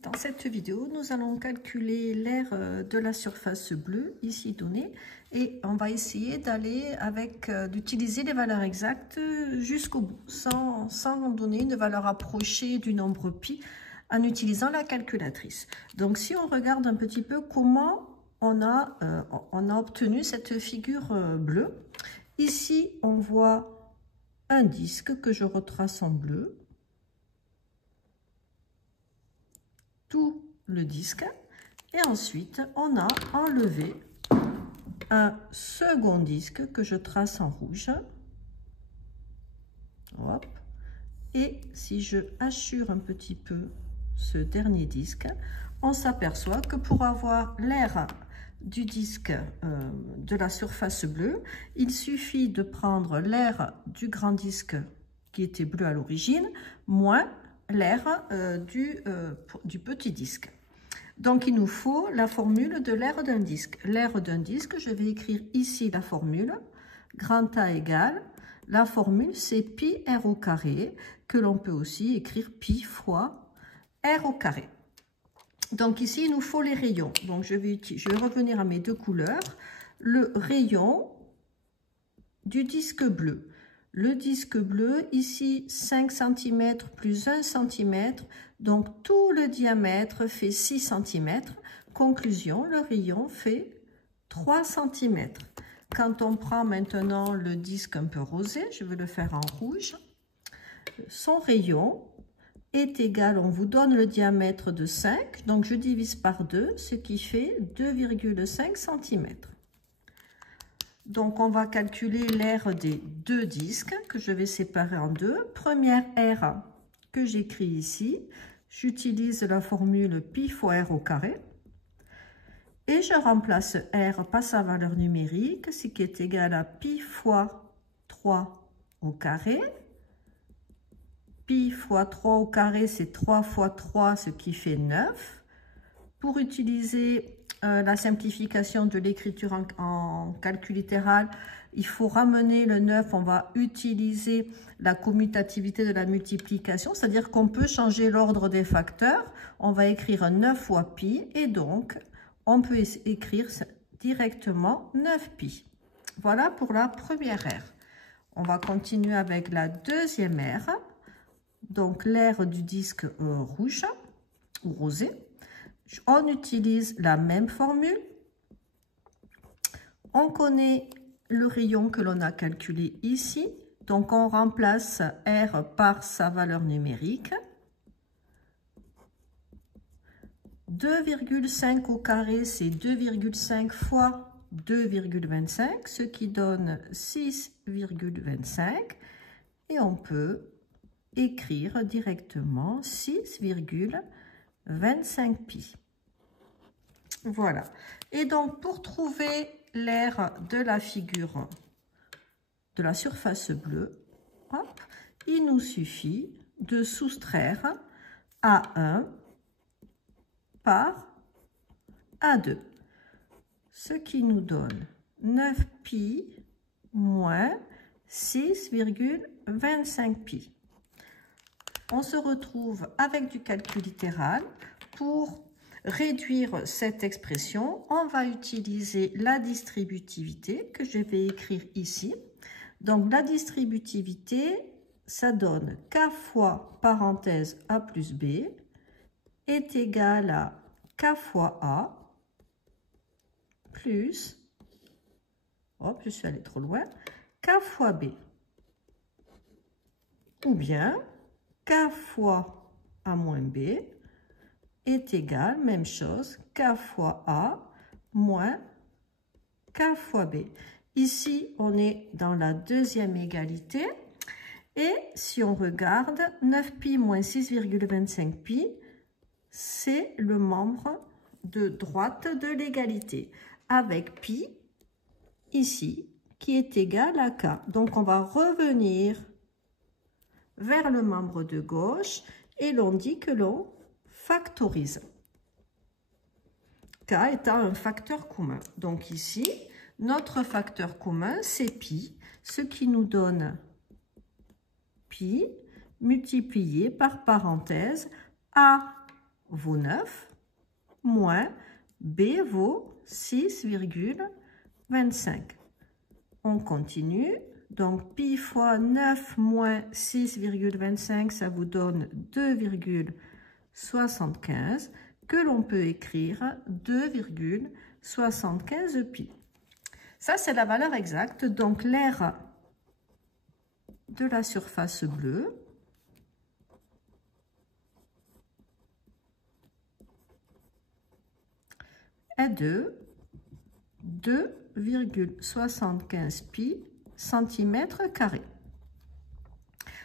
Dans cette vidéo, nous allons calculer l'aire de la surface bleue, ici donnée, et on va essayer d'aller d'utiliser les valeurs exactes jusqu'au bout, sans donner une valeur approchée du nombre pi en utilisant la calculatrice. Donc si on regarde un petit peu comment on a obtenu cette figure bleue, ici on voit un disque que je retrace en bleu, tout le disque, et ensuite on a enlevé un second disque que je trace en rouge. Hop. Et si je hachure un petit peu ce dernier disque, on s'aperçoit que pour avoir l'aire du disque de la surface bleue, il suffit de prendre l'aire du grand disque qui était bleu à l'origine, moins l'aire du petit disque. Donc il nous faut la formule de l'aire d'un disque. L'aire d'un disque, je vais écrire ici la formule, grand A égale, la formule c'est pi r au carré, que l'on peut aussi écrire pi fois r au carré. Donc ici il nous faut les rayons. Donc je vais revenir à mes deux couleurs. Le rayon du disque bleu. Le disque bleu, ici 5 cm plus 1 cm, donc tout le diamètre fait 6 cm. Conclusion, le rayon fait 3 cm. Quand on prend maintenant le disque un peu rosé, je vais le faire en rouge, son rayon est égal, on vous donne le diamètre de 5, donc je divise par 2, ce qui fait 2,5 cm. Donc, on va calculer l'aire des deux disques que je vais séparer en deux. Première R que j'écris ici, j'utilise la formule pi fois r au carré. Et je remplace R par sa valeur numérique, ce qui est égal à pi fois 3 au carré. Pi fois 3 au carré, c'est 3 fois 3, ce qui fait 9. Pour utiliser la simplification de l'écriture en calcul littéral, il faut ramener le 9, on va utiliser la commutativité de la multiplication, c'est-à-dire qu'on peut changer l'ordre des facteurs. On va écrire 9 fois pi et donc on peut écrire directement 9 pi. Voilà pour la première R. On va continuer avec la deuxième R, donc l'aire du disque rouge ou rosé. On utilise la même formule. On connaît le rayon que l'on a calculé ici. Donc, on remplace R par sa valeur numérique. 2,5 au carré, c'est 2,5 fois 2,25, ce qui donne 6,25. Et on peut écrire directement 6,25 pi. Voilà. Et donc, pour trouver l'aire de la figure de la surface bleue, hop, il nous suffit de soustraire A1 par A2, ce qui nous donne 9 pi moins 6,25 pi. On se retrouve avec du calcul littéral. Pour réduire cette expression, on va utiliser la distributivité que je vais écrire ici. Donc, la distributivité, ça donne k fois parenthèse a plus b est égal à k fois a plus, hop, je suis allée trop loin, k fois b. Ou bien k fois a moins b est égal, même chose, k fois a moins k fois b. Ici, on est dans la deuxième égalité. Et si on regarde, 9 pi moins 6,25 pi, c'est le membre de droite de l'égalité, avec pi, ici, qui est égal à k. Donc, on va revenir vers le membre de gauche et l'on dit que l'on factorise. K étant un facteur commun. Donc ici, notre facteur commun, c'est pi, ce qui nous donne pi multiplié par parenthèse a vaut 9, moins B vaut 6,25. On continue. Donc, pi fois 9 moins 6,25, ça vous donne 2,75, que l'on peut écrire 2,75 pi. Ça, c'est la valeur exacte. Donc, l'aire de la surface bleue est de 2,75 pi centimètres carrés.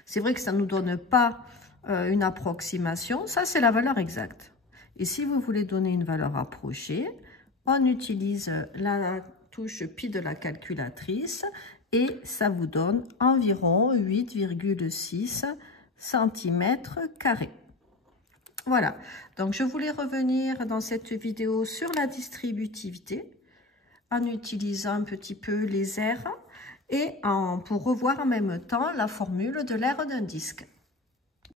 C'est vrai que ça ne nous donne pas une approximation, ça c'est la valeur exacte. Et si vous voulez donner une valeur approchée, on utilise la touche pi de la calculatrice et ça vous donne environ 8,6 centimètres carrés. Voilà, donc je voulais revenir dans cette vidéo sur la distributivité en utilisant un petit peu les aires et pour revoir en même temps la formule de l'aire d'un disque.